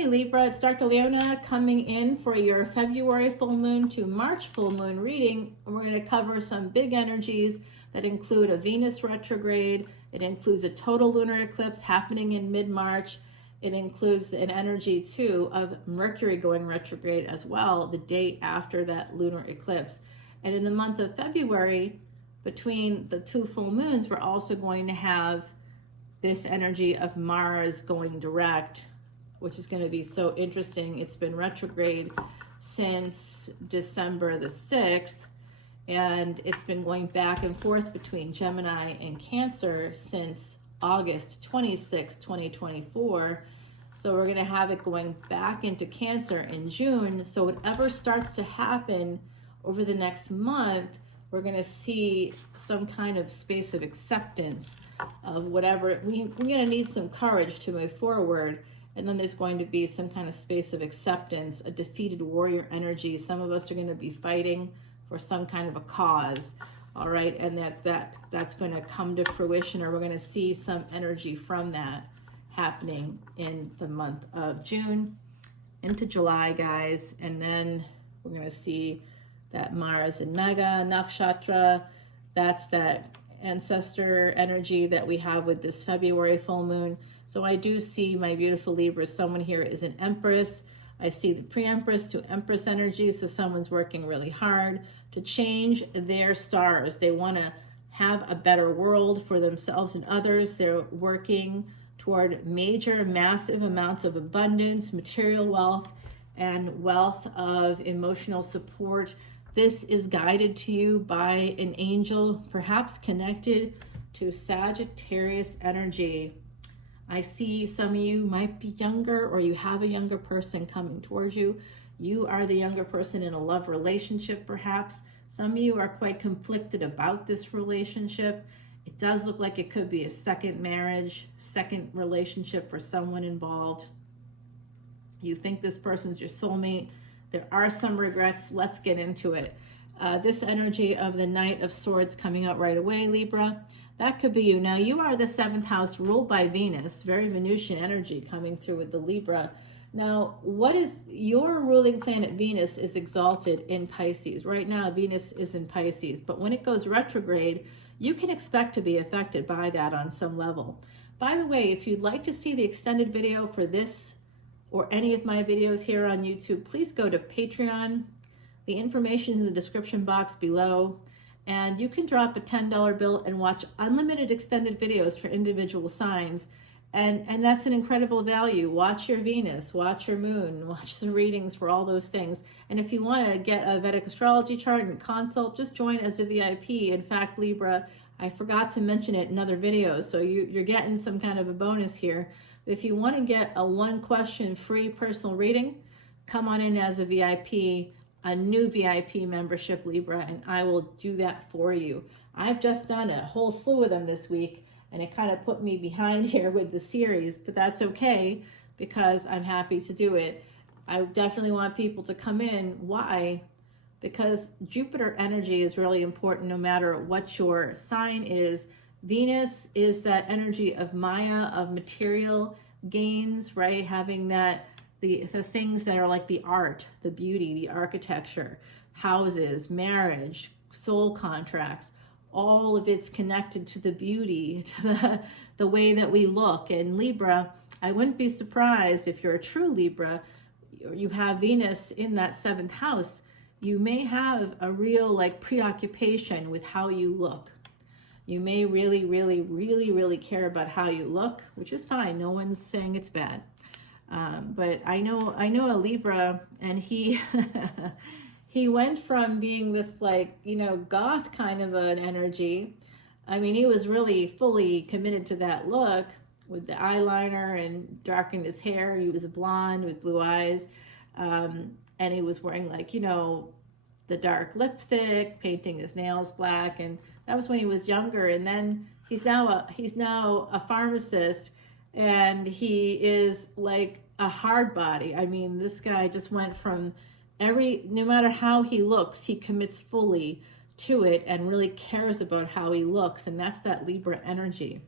Hey Libra, it's Dr. Leona coming in for your February full moon to March full moon reading. And we're going to cover some big energies that include a Venus retrograde. It includes a total lunar eclipse happening in mid-March. It includes an energy too of Mercury going retrograde as well, the day after that lunar eclipse. And in the month of February, between the two full moons, we're also going to have this energy of Mars going direct, which is going to be so interesting. It's been retrograde since December the 6th, and it's been going back and forth between Gemini and Cancer since August 26, 2024. So we're going to have it going back into Cancer in June. So whatever starts to happen over the next month, we're going to see some kind of space of acceptance of whatever. We're going to need some courage to move forward. And then there's going to be some kind of space of acceptance, a defeated warrior energy. Some of us are going to be fighting for some kind of a cause, all right? And that's going to come to fruition, or we're going to see some energy from that happening in the month of June into July, guys. And then we're going to see that Mars and Mega Nakshatra. That's that ancestor energy that we have with this February full moon. So I do see, my beautiful Libra, someone here is an Empress. I see the pre-Empress to Empress energy. So someone's working really hard to change their stars. They want to have a better world for themselves and others. They're working toward major, massive amounts of abundance, material wealth, and wealth of emotional support. This is guided to you by an angel, perhaps connected to Sagittarius energy. I see some of you might be younger, or you have a younger person coming towards you. You are the younger person in a love relationship, perhaps. Some of you are quite conflicted about this relationship. It does look like it could be a second marriage, second relationship for someone involved. You think this person's your soulmate. There are some regrets. Let's get into it. This energy of the Knight of Swords coming out right away, Libra. That could be you. Now, you are the 7th house ruled by Venus, very Venusian energy coming through with the Libra. Now, what is your ruling planet? Venus is exalted in Pisces. Right now, Venus is in Pisces, but when it goes retrograde, you can expect to be affected by that on some level. By the way, if you'd like to see the extended video for this or any of my videos here on YouTube, please go to Patreon. The information is in the description box below. And you can drop a $10 bill and watch unlimited extended videos for individual signs. And that's an incredible value. Watch your Venus, watch your moon, watch the readings for all those things. And if you want to get a Vedic astrology chart and consult, just join as a VIP. In fact, Libra, I forgot to mention it in other videos, so you're getting some kind of a bonus here. If you want to get a 1-question free personal reading, come on in as a VIP. A new VIP membership, Libra, and I will do that for you. I've just done a whole slew of them this week, and it kind of put me behind here with the series, but that's okay because I'm happy to do it. I definitely want people to come in. Why? Because Jupiter energy is really important no matter what your sign is. Venus is that energy of Maya, of material gains, right? Having that the things that are like the art, the beauty, the architecture, houses, marriage, soul contracts, all of it's connected to the beauty, to the way that we look. And Libra, I wouldn't be surprised if you're a true Libra, you have Venus in that 7th house, you may have a real like preoccupation with how you look. You may really, really, really, really care about how you look, which is fine. No one's saying it's bad. But I know a Libra, and he he went from being this like, you know, goth kind of an energy. I mean, he was really fully committed to that look with the eyeliner and darkened his hair. He was blonde with blue eyes. And he was wearing like, you know, the dark lipstick, painting his nails black. And that was when he was younger. And then he's now a pharmacist. And he is like a hard body. I mean, this guy just went from no matter how he looks, he commits fully to it and really cares about how he looks. And that's that Libra energy.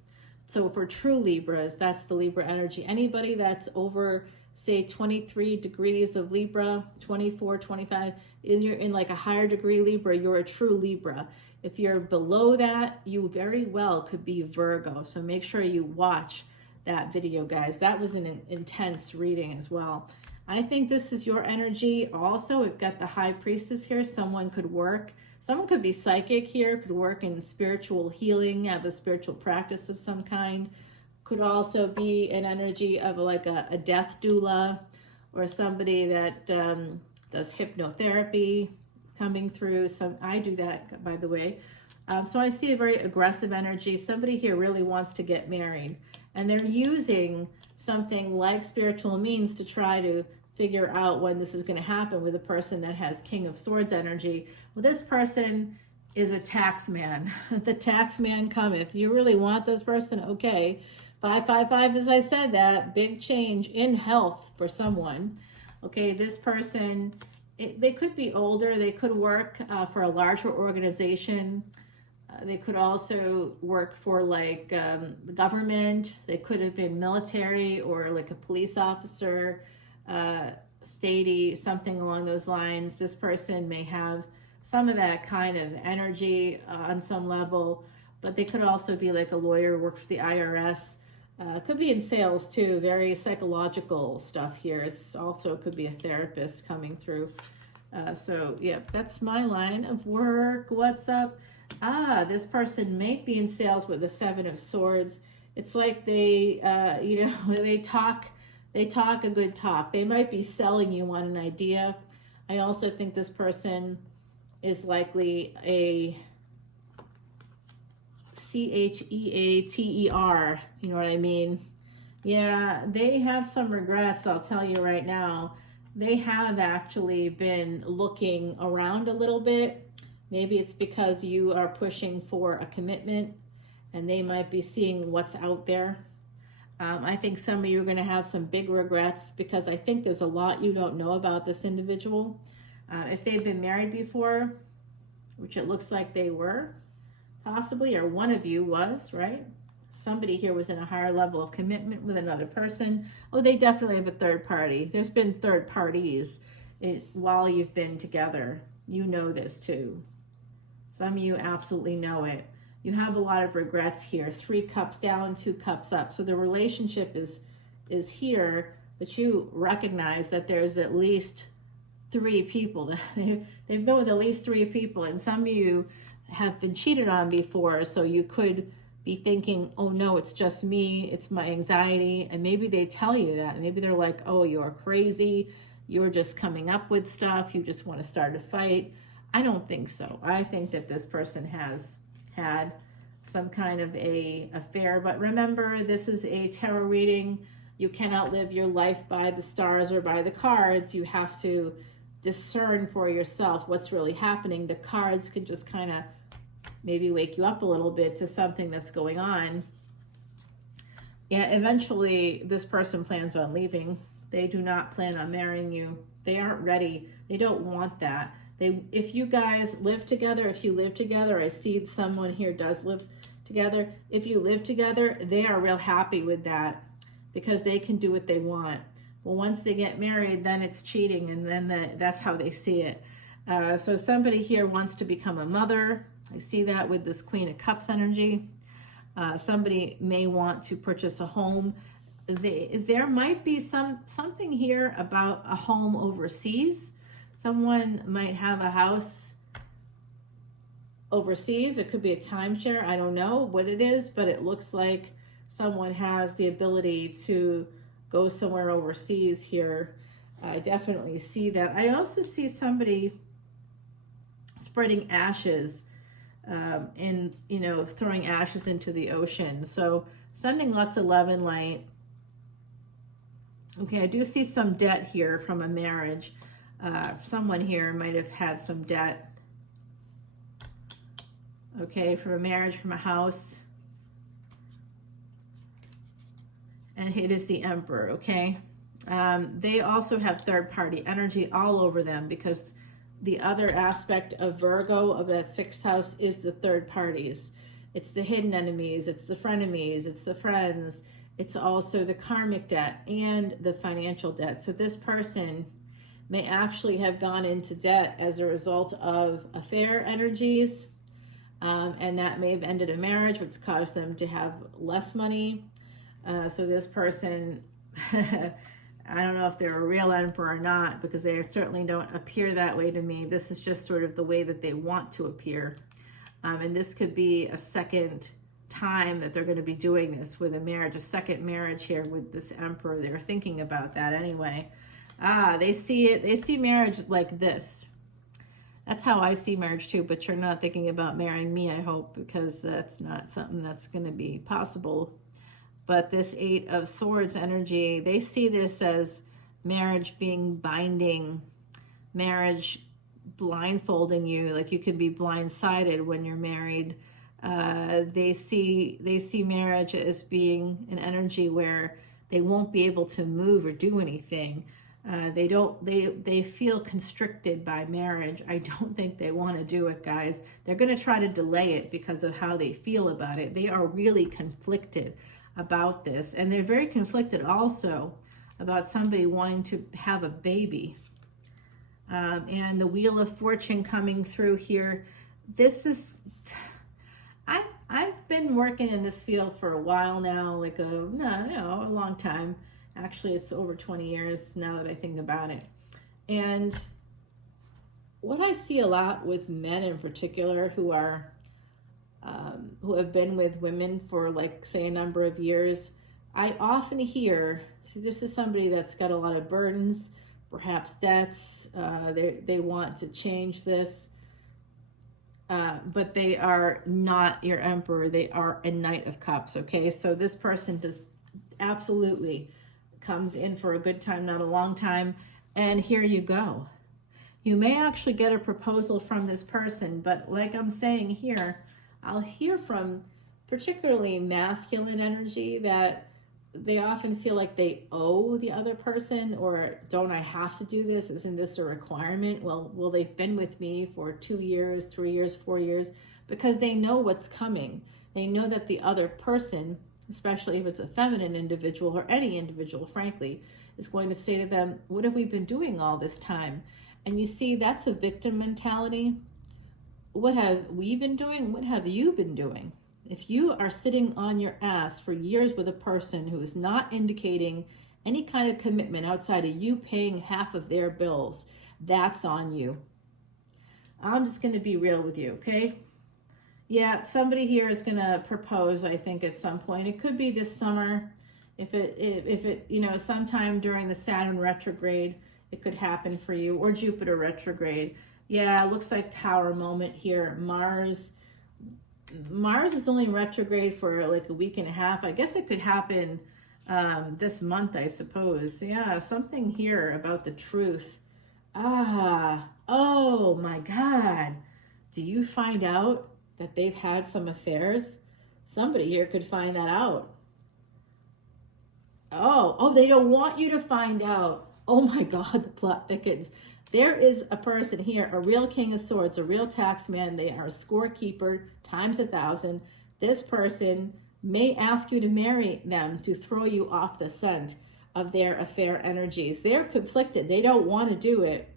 So for true Libras, that's the Libra energy. Anybody that's over say 23 degrees of Libra, 24, 25, and you're in like a higher degree Libra, you're a true Libra. If you're below that, you very well could be Virgo. So make sure you watch that video, guys. That was an intense reading as well. I think this is your energy. Also, we've got the High Priestess here. Someone could be psychic here, could work in spiritual healing, have a spiritual practice of some kind. Could also be an energy of like a death doula, or somebody that does hypnotherapy coming through. So I do that, by the way. So I see a very aggressive energy. Somebody here really wants to get married, and they're using something like spiritual means to try to figure out when this is going to happen with a person that has King of Swords energy. Well, this person is a tax man. The tax man cometh. You really want this person? Okay. 555, as I said, that big change in health for someone. Okay, this person, they could be older. They could work for a larger organization. They could also work for like the government. They could have been military or like a police officer, statey, something along those lines. This person may have some of that kind of energy on some level, but they could also be like a lawyer, work for the IRS. Could be in sales too, very psychological stuff here. It's also could be a therapist coming through. So yeah, that's my line of work. What's up? This person may be in sales with the Seven of Swords. It's like they, they talk a good talk. They might be selling you on an idea. I also think this person is likely a CHEATER, you know what I mean? Yeah, they have some regrets, I'll tell you right now. They have actually been looking around a little bit. Maybe it's because you are pushing for a commitment, and they might be seeing what's out there. I think some of you are going to have some big regrets, because I think there's a lot you don't know about this individual. If they've been married before, which it looks like they were, possibly, or one of you was, right? Somebody here was in a higher level of commitment with another person. Oh, they definitely have a third party. There's been third parties while you've been together. You know this too. Some of you absolutely know it. You have a lot of regrets here. 3 cups down, 2 cups up. So the relationship is here, but you recognize that there's at least 3 people. They've been with at least 3 people, and some of you have been cheated on before, so you could be thinking, oh no, it's just me, it's my anxiety. And maybe they tell you that. Maybe they're like, oh, you're crazy, you're just coming up with stuff, you just want to start a fight. I don't think so. I think that this person has had some kind of a affair. But remember, this is a tarot reading. You cannot live your life by the stars or by the cards. You have to discern for yourself what's really happening. The cards can just kind of maybe wake you up a little bit to something that's going on. Yeah, eventually this person plans on leaving. They do not plan on marrying you. They aren't ready. They don't want that. If you guys live together, if you live together, I see someone here does live together. If you live together, they are real happy with that, because they can do what they want. Well, once they get married, then it's cheating, and then that's how they see it. So somebody here wants to become a mother. I see that with this Queen of Cups energy. Somebody may want to purchase a home. There might be something here about a home overseas. Someone might have a house overseas. It could be a timeshare. I don't know what it is, but it looks like someone has the ability to go somewhere overseas here. I definitely see that. I also see somebody spreading ashes and, throwing ashes into the ocean. So sending lots of love and light. Okay, I do see some debt here from a marriage. Someone here might have had some debt. Okay, from a marriage, from a house. And it is the Emperor, okay? They also have third-party energy all over them, because the other aspect of Virgo, of that 6th house, is the third parties. It's the hidden enemies, it's the frenemies, it's the friends, It's also the karmic debt and the financial debt. So this person may actually have gone into debt as a result of affair energies, and that may have ended a marriage, which caused them to have less money. So this person, I don't know if they're a real emperor or not, because they certainly don't appear that way to me. This is just sort of the way that they want to appear. And this could be a second time that they're going to be doing this with a marriage, a second marriage here with this emperor. They're thinking about that anyway. They see marriage like this. That's how I see marriage too, but you're not thinking about marrying me, I hope, because that's not something that's going to be possible. But this Eight of Swords energy, they see this as marriage being binding, marriage blindfolding you, like you could be blindsided when you're married. They see marriage as being an energy where they won't be able to move or do anything. They feel constricted by marriage. I don't think they want to do it, guys. They're going to try to delay it because of how they feel about it. They are really conflicted about this, and they're very conflicted also about somebody wanting to have a baby. And the Wheel of Fortune coming through here. This is, I've been working in this field for a while now, like a long time. Actually, it's over 20 years now that I think about it. And what I see a lot with men in particular who have been with women for, like, say, a number of years, I often hear, see, this is somebody that's got a lot of burdens, perhaps debts, they want to change this, but they are not your emperor. They are a Knight of Cups, okay? So this person does absolutely comes in for a good time, not a long time, and here you go. You may actually get a proposal from this person, but like I'm saying here, I'll hear from particularly masculine energy that they often feel like they owe the other person, or don't I have to do this? Isn't this a requirement? Well, they've been with me for 2 years, 3 years, 4 years, because they know what's coming. They know that the other person, especially if it's a feminine individual or any individual, frankly, is going to say to them, what have we been doing all this time? And you see, that's a victim mentality. What have we been doing? What have you been doing? If you are sitting on your ass for years with a person who is not indicating any kind of commitment outside of you paying half of their bills, that's on you. I'm just going to be real with you, okay? Yeah, somebody here is going to propose, I think, at some point. It could be this summer. If it, sometime during the Saturn retrograde, it could happen for you, or Jupiter retrograde. Yeah, it looks like Tower moment here. Mars is only retrograde for like a week and a half. I guess it could happen this month, I suppose. Yeah, something here about the truth. Oh my God. Do you find out that they've had some affairs? Somebody here could find that out. Oh, they don't want you to find out. Oh my God, the plot thickens. There is a person here, a real King of Swords, a real tax man. They are a scorekeeper times 1,000. This person may ask you to marry them to throw you off the scent of their affair energies. They're conflicted. They don't want to do it.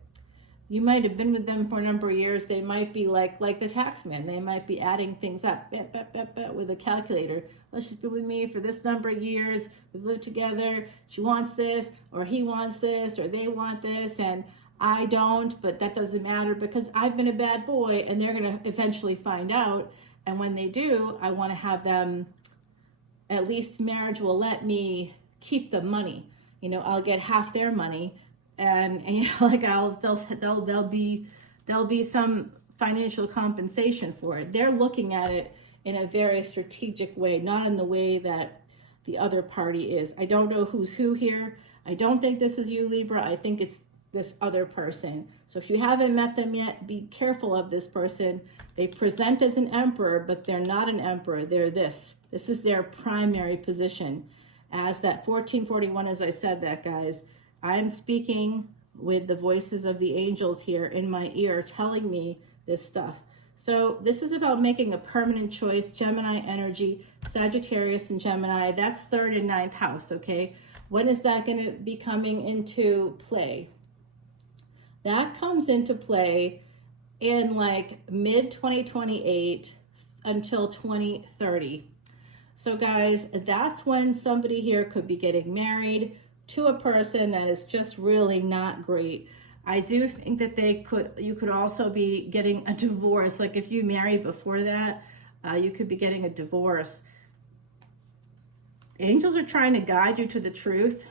You might have been with them for a number of years. They might be like the tax man. They might be adding things up with a calculator. Let's just be with me for this number of years. We've lived together. She wants this, or he wants this, or they want this, and I don't, but that doesn't matter because I've been a bad boy, and they're going to eventually find out. And when they do, I want to have them, at least marriage will let me keep the money. I'll get half their money, and like there'll be some financial compensation for it. They're looking at it in a very strategic way, not in the way that the other party is. I don't know who's who here. I don't think this is you, Libra. I think it's this other person. So if you haven't met them yet, be careful of this person. They present as an emperor, but they're not an emperor. They're this. This is their primary position. As that 1441, as I said that, guys, I'm speaking with the voices of the angels here in my ear telling me this stuff. So this is about making a permanent choice. Gemini energy, Sagittarius and Gemini, that's 3rd and 9th house, okay? When is that going to be coming into play? That comes into play in like mid-2028 until 2030. So guys, that's when somebody here could be getting married to a person that is just really not great. I do think that you could also be getting a divorce. Like if you married before that, you could be getting a divorce. Angels are trying to guide you to the truth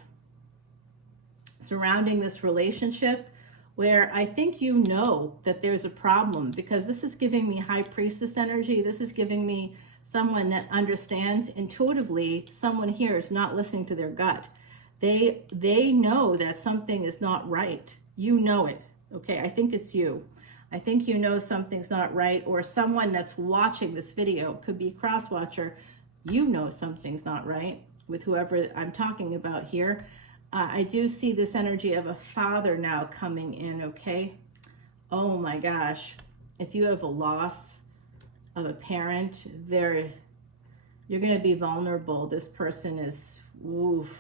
surrounding this relationship, where I think you know that there's a problem, because this is giving me High Priestess energy. This is giving me someone that understands intuitively. Someone here is not listening to their gut. They know that something is not right. You know it, okay? I think it's you. I think you know something's not right, or someone that's watching this video, could be a cross-watcher, you know something's not right with whoever I'm talking about here. I do see this energy of a father now coming in, okay? Oh my gosh. If you have a loss of a parent, you're going to be vulnerable. This person is, oof.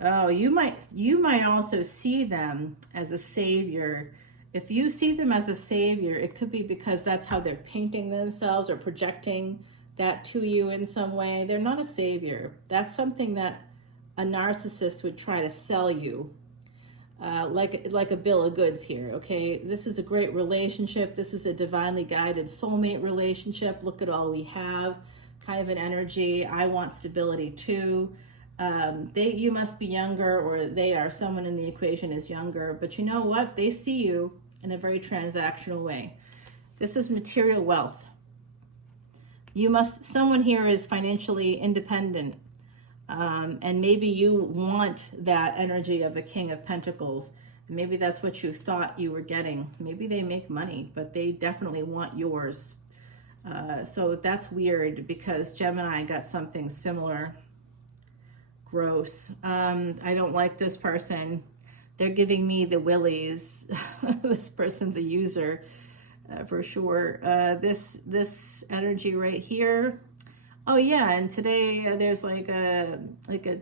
Oh, you might also see them as a savior. If you see them as a savior, it could be because that's how they're painting themselves or projecting that to you in some way. They're not a savior. That's something that a narcissist would try to sell you, like a bill of goods here, okay? This is a great relationship. This is a divinely guided soulmate relationship. Look at all we have, kind of an energy. I want stability too. You must be younger, or someone in the equation is younger, but you know what? They see you in a very transactional way. This is material wealth. Someone here is financially independent. And maybe you want that energy of a King of Pentacles. Maybe that's what you thought you were getting. Maybe they make money, but they definitely want yours. So that's weird, because Gemini got something similar. Gross. I don't like this person. They're giving me the willies. This person's a user, for sure. This energy right here. Oh yeah, and today there's like a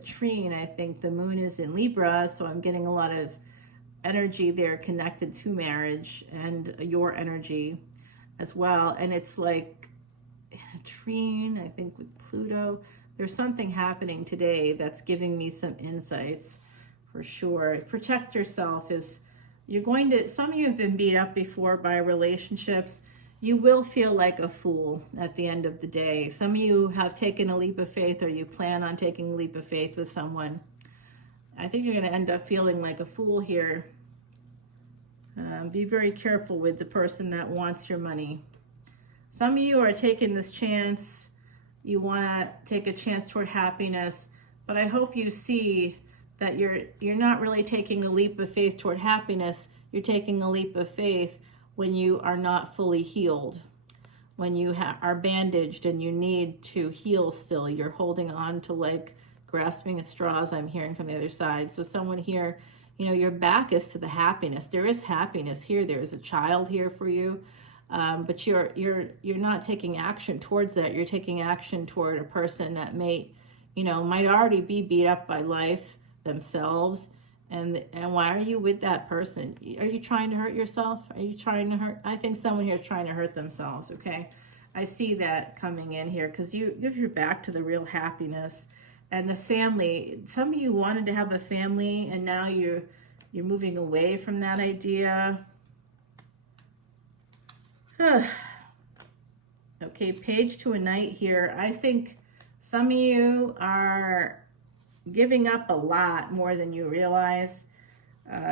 trine. I think the moon is in Libra, so I'm getting a lot of energy there connected to marriage and your energy as well. And it's like a trine, I think, with Pluto. There's something happening today that's giving me some insights for sure. Protect yourself. Some of you have been beat up before by relationships. You will feel like a fool at the end of the day. Some of you have taken a leap of faith, or you plan on taking a leap of faith with someone. I think you're going to end up feeling like a fool here. Be very careful with the person that wants your money. Some of you are taking this chance. You want to take a chance toward happiness, but I hope you see that you're not really taking a leap of faith toward happiness. You're taking a leap of faith when you are not fully healed, when you are bandaged and you need to heal still. You're holding on to, like, grasping at straws, I'm hearing from the other side. So someone here, your back is to the happiness. There is happiness here. There is a child here for you. But you're not taking action towards that. You're taking action toward a person that might already be beat up by life themselves. And why are you with that person? Are you trying to hurt yourself? Are you trying to hurt? I think someone here is trying to hurt themselves, okay? I see that coming in here, because you give your back to the real happiness. And the family, some of you wanted to have a family, and now you're moving away from that idea. Okay, page to a knight here. I think some of you are giving up a lot more than you realize.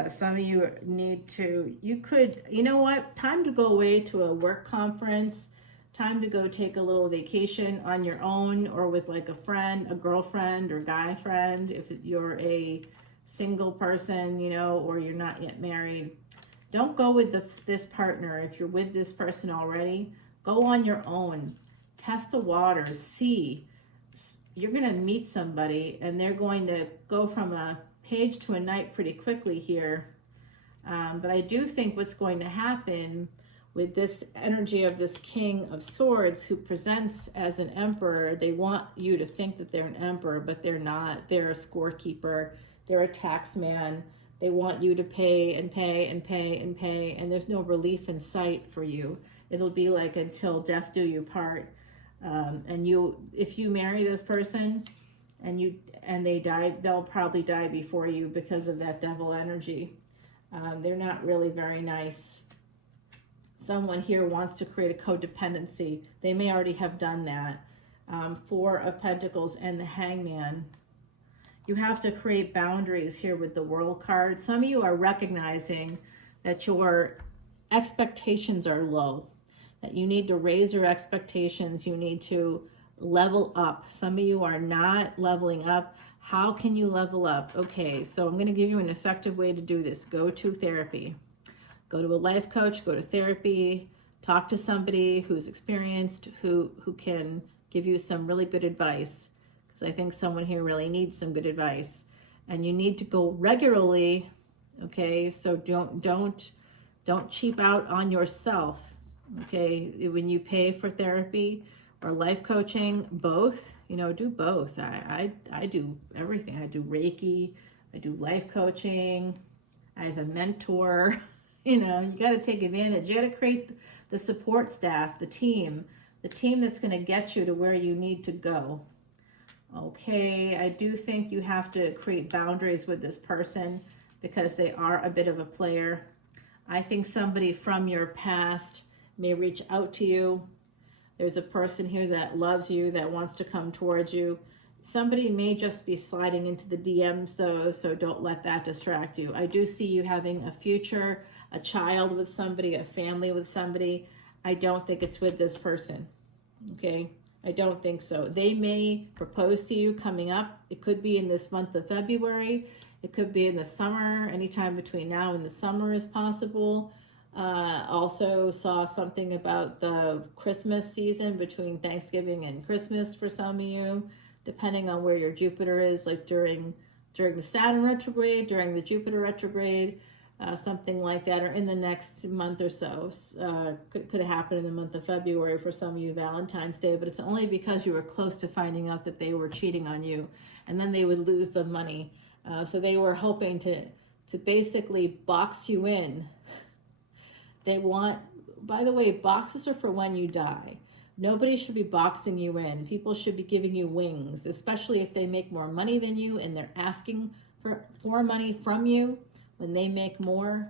Some of you you know what? Time to go away to a work conference. Time to go take a little vacation on your own, or with like a friend, a girlfriend or guy friend, if you're a single person, or you're not yet married. Don't go with this partner. If you're with this person already, go on your own. Test the waters. See. You're going to meet somebody, and they're going to go from a page to a knight pretty quickly here. But I do think what's going to happen with this energy of this King of Swords who presents as an emperor. They want you to think that they're an emperor, but they're not. They're a scorekeeper. They're a tax man. They want you to pay and pay and pay and pay, and there's no relief in sight for you. It'll be like until death do you part. And if you marry this person and they die, they'll probably die before you because of that devil energy. They're not really very nice. Someone here wants to create a codependency. They may already have done that. Four of Pentacles and the Hangman. You have to create boundaries here with the World card. Some of you are recognizing that your expectations are low, that you need to raise your expectations. You need to level up. Some of you are not leveling up. How can you level up? Okay, so I'm going to give you an effective way to do this. Go to therapy. Go to a life coach, go to therapy, talk to somebody who's experienced, who can give you some really good advice. Because I think someone here really needs some good advice. And you need to go regularly, okay? So don't cheap out on yourself, okay? When you pay for therapy or life coaching, both, do both. I do everything. I do Reiki, I do life coaching, I have a mentor. You got to take advantage. You got to create the support staff, the team that's going to get you to where you need to go. Okay, I do think you have to create boundaries with this person because they are a bit of a player. I think somebody from your past may reach out to you. There's a person here that loves you, that wants to come towards you. Somebody may just be sliding into the DMs though, so don't let that distract you. I do see you having a future, a child with somebody, a family with somebody. I don't think it's with this person, okay? I don't think so. They may propose to you coming up. It could be in this month of February. It could be in the summer. Anytime between now and the summer is possible. Also saw something about the Christmas season between Thanksgiving and Christmas for some of you, depending on where your Jupiter is, like during the Saturn retrograde, during the Jupiter retrograde, something like that, or in the next month or so. Could happen in the month of February for some of you, Valentine's Day, but it's only because you were close to finding out that they were cheating on you, and then they would lose the money. So they were hoping to basically box you in. They want, by the way, boxes are for when you die. Nobody should be boxing you in. People should be giving you wings, especially if they make more money than you and they're asking for money from you when they make more.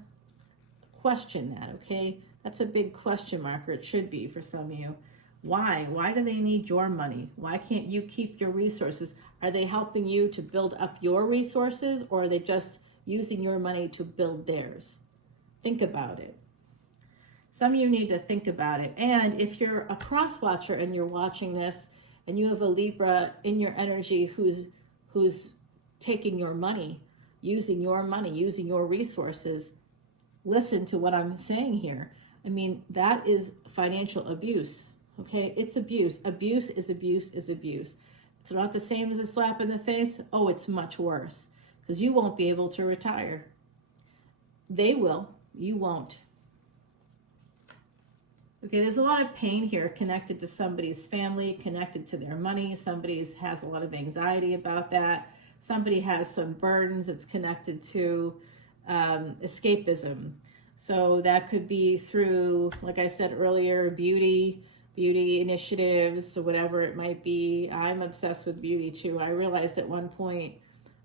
Question that, okay? That's a big question mark, or it should be for some of you. Why? Why do they need your money? Why can't you keep your resources? Are they helping you to build up your resources, or are they just using your money to build theirs? Think about it. Some of you need to think about it. And if you're a cross watcher and you're watching this and you have a Libra in your energy who's taking your money, using your resources, listen to what I'm saying here. I mean, that is financial abuse, okay? It's abuse. Abuse is abuse is abuse. It's not the same as a slap in the face. Oh, it's much worse because you won't be able to retire. They will. You won't. Okay, there's a lot of pain here connected to somebody's family, connected to their money. Somebody has a lot of anxiety about that. Somebody has some burdens. It's connected to escapism. So that could be through, like I said earlier, beauty initiatives, or whatever it might be. I'm obsessed with beauty too. I realized at one point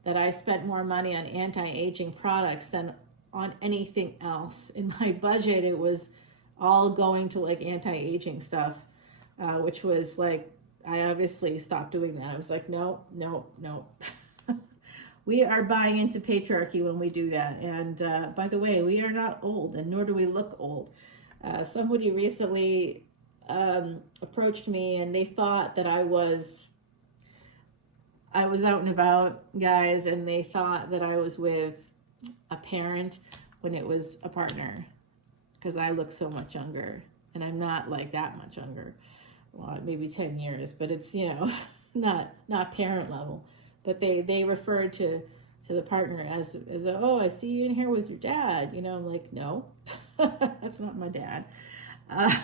that I spent more money on anti-aging products than on anything else. In my budget, it was all going to like anti-aging stuff, which was like, I obviously stopped doing that. I was like, no. We are buying into patriarchy when we do that. And by the way, we are not old, and nor do we look old. Somebody recently approached me, and they thought that I was out and about, guys, and they thought that I was with a parent when it was a partner, because I look so much younger, and I'm not like that much younger. Well, maybe 10 years, but it's, not parent level. But they referred to the partner as oh, I see you in here with your dad. I'm like, no, that's not my dad. Uh,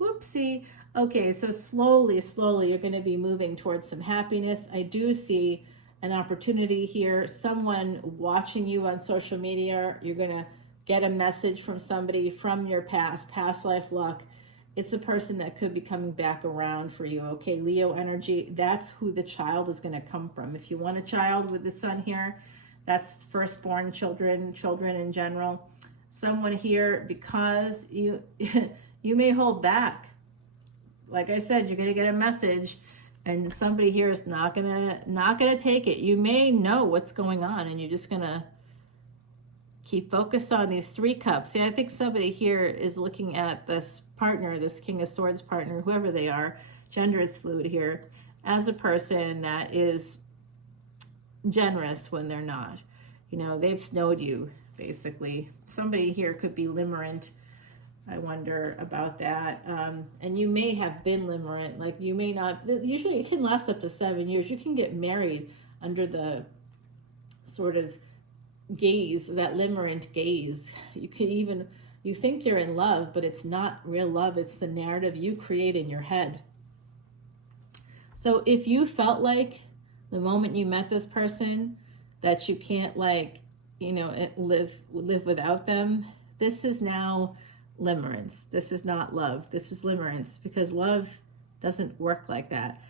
whoopsie. Okay, so slowly, slowly, you're going to be moving towards some happiness. I do see an opportunity here. Someone watching you on social media, you're going to get a message from somebody from your past life luck. It's a person that could be coming back around for you. Okay, Leo energy, that's who the child is going to come from. If you want a child with the sun here, that's firstborn children, children in general. Someone here, because you you may hold back. Like I said, you're going to get a message and somebody here is not gonna take it. You may know what's going on and you're just going to keep focused on these 3 cups. See, I think somebody here is looking at this partner, this King of Swords partner, whoever they are, gender is fluid here, as a person that is generous when they're not. You know, they've snowed you, basically. Somebody here could be limerent. I wonder about that. And you may have been limerent. Like, you may not. Usually it can last up to 7 years. You can get married under the sort of gaze, that limerent gaze. You could even, you think you're in love, but it's not real love. It's the narrative you create in your head. So if you felt like the moment you met this person that you can't, like, you know, live without them, this is now limerence. This is not love. This is limerence, because love doesn't work like that.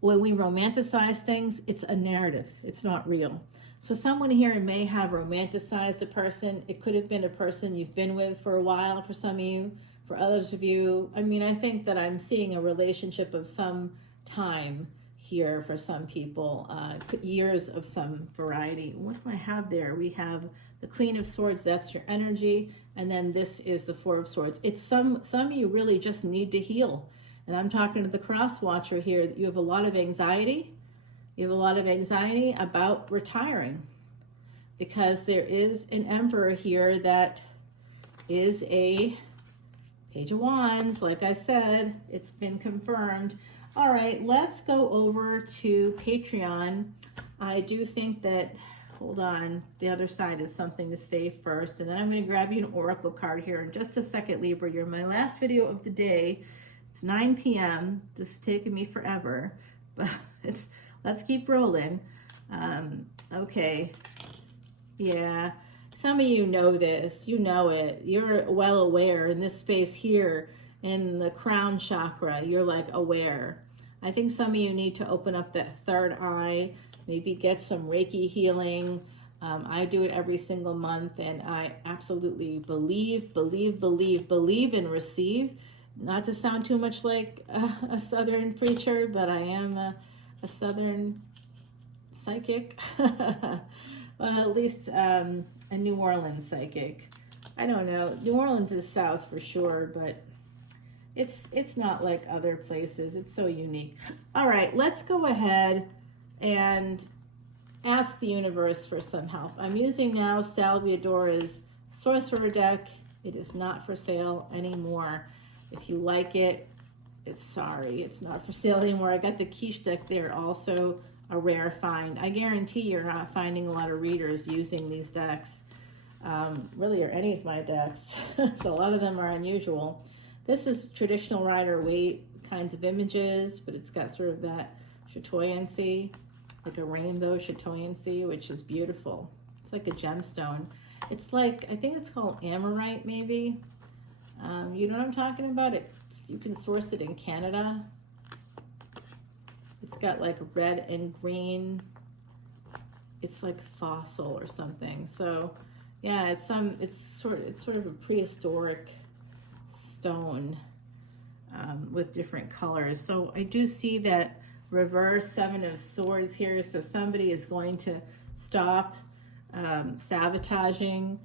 When we romanticize things, it's a narrative. It's not real. So someone here may have romanticized a person. It could have been a person you've been with for a while for some of you. For others of you, I mean, I think that I'm seeing a relationship of some time here for some people, years of some variety. What do I have there? We have the Queen of Swords, that's your energy, and then this is the Four of Swords. It's some of you really just need to heal. And I'm talking to the cross watcher here, that you have a lot of anxiety. You have a lot of anxiety about retiring, because there is an Emperor here that is a Page of Wands. Like I said, it's been confirmed. All right, let's go over to Patreon. I do think that, hold on, the other side is something to say first, and then I'm going to grab you an oracle card here in just a second, Libra. You're my last video of the day. It's 9 p.m. This is taking me forever, but let's keep rolling. Okay, yeah. Some of you know this, you know it. You're well aware in this space here in the crown chakra. You're like aware. I think some of you need to open up that third eye, maybe get some Reiki healing. I do it every single month, and I absolutely believe and receive. Not to sound too much like a Southern preacher, but I am a Southern psychic. Well, at least a New Orleans psychic. I don't know. New Orleans is South for sure, but it's not like other places. It's so unique. All right, let's go ahead and ask the universe for some help. I'm using now Salviadora's Sorcerer deck. It is not for sale anymore. If you like it, it's not for sale anymore. I got the Quiche deck there, also a rare find. I guarantee you're not finding a lot of readers using these decks, really, or any of my decks. So a lot of them are unusual. This is traditional Rider-Waite kinds of images, but it's got sort of that chatoyancy, like a rainbow chatoyancy, which is beautiful. It's like a gemstone. It's like, I think it's called Amorite, maybe. You know what I'm talking about? You can source it in Canada. It's got like red and green. It's like fossil or something. So yeah, it's sort of a prehistoric stone with different colors. So I do see that reverse Seven of Swords here. So somebody is going to stop sabotaging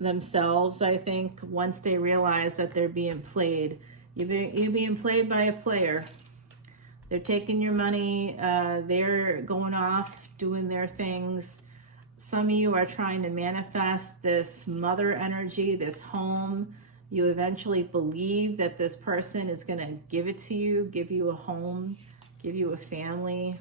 themselves, I think, once they realize that they're being played. You're being played by a player. They're taking your money. They're going off doing their things. Some of you are trying to manifest this mother energy, this home. You eventually believe that this person is going to give it to you, give you a home, give you a family.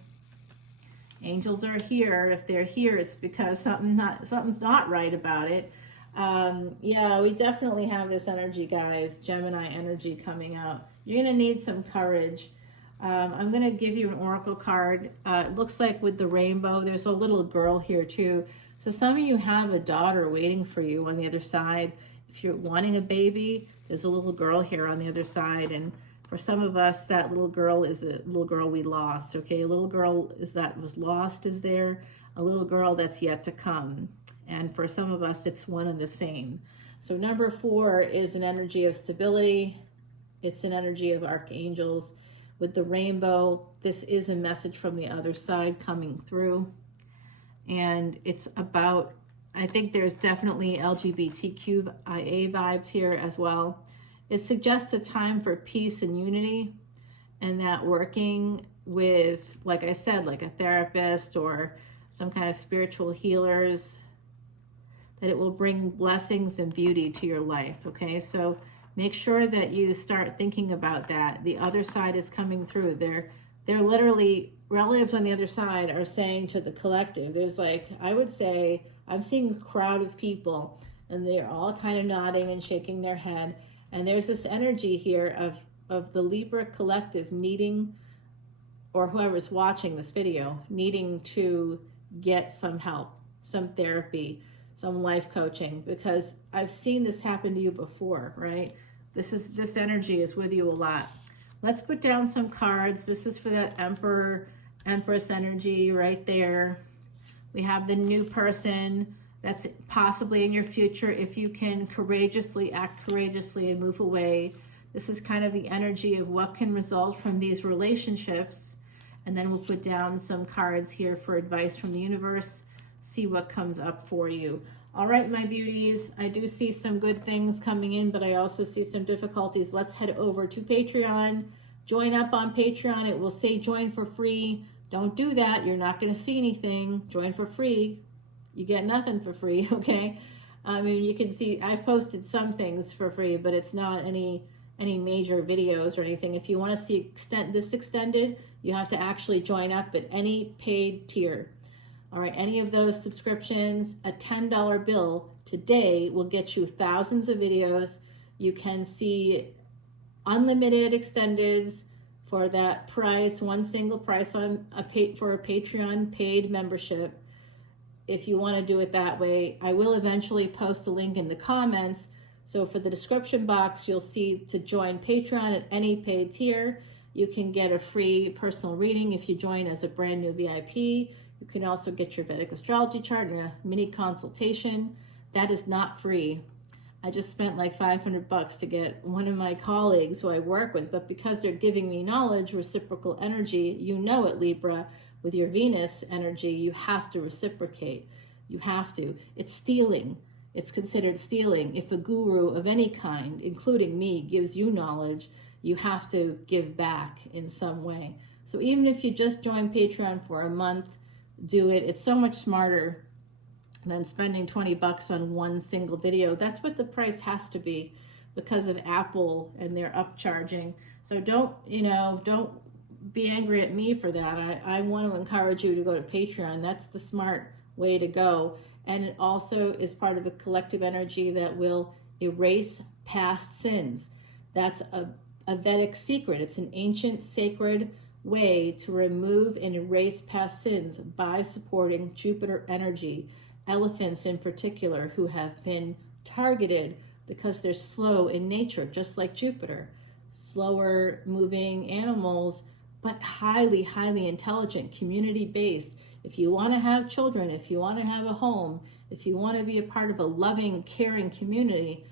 Angels are here. If they're here, it's because something's not right about it. Yeah, we definitely have this energy, guys. Gemini energy coming out. You're going to need some courage. I'm going to give you an oracle card. It looks like with the rainbow, there's a little girl here too. So some of you have a daughter waiting for you on the other side. If you're wanting a baby, there's a little girl here on the other side. And for some of us, that little girl is a little girl we lost, okay? A little girl that was lost is there. A little girl that's yet to come. And for some of us, it's one and the same. So number 4 is an energy of stability. It's an energy of archangels. With the rainbow, this is a message from the other side coming through. And it's about, I think there's definitely LGBTQIA vibes here as well. It suggests a time for peace and unity, and that working with, like I said, like a therapist or some kind of spiritual healers, that it will bring blessings and beauty to your life, okay? So make sure that you start thinking about that. The other side is coming through. They're literally, relatives on the other side are saying to the collective, there's like, I would say, I'm seeing a crowd of people, and they're all kind of nodding and shaking their head. And there's this energy here of the Libra collective needing, or whoever's watching this video, needing to get some help, some therapy, some life coaching, because I've seen this happen to you before, right? This energy is with you a lot. Let's put down some cards. This is for that Emperor, Empress energy right there. We have the new person that's possibly in your future if you can courageously, act courageously and move away. This is kind of the energy of what can result from these relationships. And then we'll put down some cards here for advice from the universe. See what comes up for you. All right, my beauties, I do see some good things coming in, but I also see some difficulties. Let's head over to Patreon. Join up on Patreon. It will say join for free. Don't do that. You're not going to see anything. Join for free. You get nothing for free, okay? I mean, you can see I've posted some things for free, but it's not any major videos or anything. If you want to see this extended, you have to actually join up at any paid tier. All right, any of those subscriptions, a $10 bill today will get you thousands of videos. You can see unlimited extendeds for that price, one single price on for a Patreon paid membership. If you want to do it that way, I will eventually post a link in the comments. So for the description box, you'll see to join Patreon at any paid tier. You can get a free personal reading if you join as a brand new VIP. You can also get your Vedic Astrology chart and a mini consultation. That is not free. I just spent like $500 to get one of my colleagues who I work with, but because they're giving me knowledge, reciprocal energy, you know it, Libra, with your Venus energy, you have to reciprocate. You have to. It's stealing. It's considered stealing. If a guru of any kind, including me, gives you knowledge, you have to give back in some way. So even if you just join Patreon for a month, do it. It's so much smarter than spending $20 on one single video. That's what the price has to be because of Apple and their upcharging. So don't be angry at me for that. I want to encourage you to go to Patreon. That's the smart way to go. And it also is part of a collective energy that will erase past sins. That's a Vedic secret. It's an ancient sacred way to remove and erase past sins by supporting Jupiter energy. Elephants in particular, who have been targeted because they're slow in nature, just like Jupiter. Slower moving animals, but highly, highly intelligent, community-based. If you want to have children, if you want to have a home, if you want to be a part of a loving, caring community,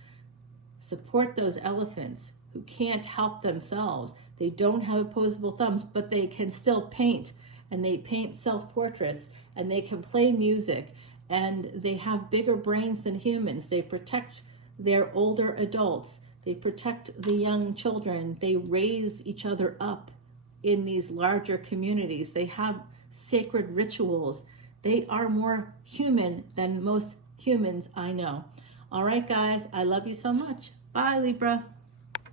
support those elephants who can't help themselves. They don't have opposable thumbs, but they can still paint, and they paint self-portraits, and they can play music, and they have bigger brains than humans. They protect their older adults. They protect the young children. They raise each other up in these larger communities. They have sacred rituals. They are more human than most humans I know. All right, guys, I love you so much. Bye, Libra.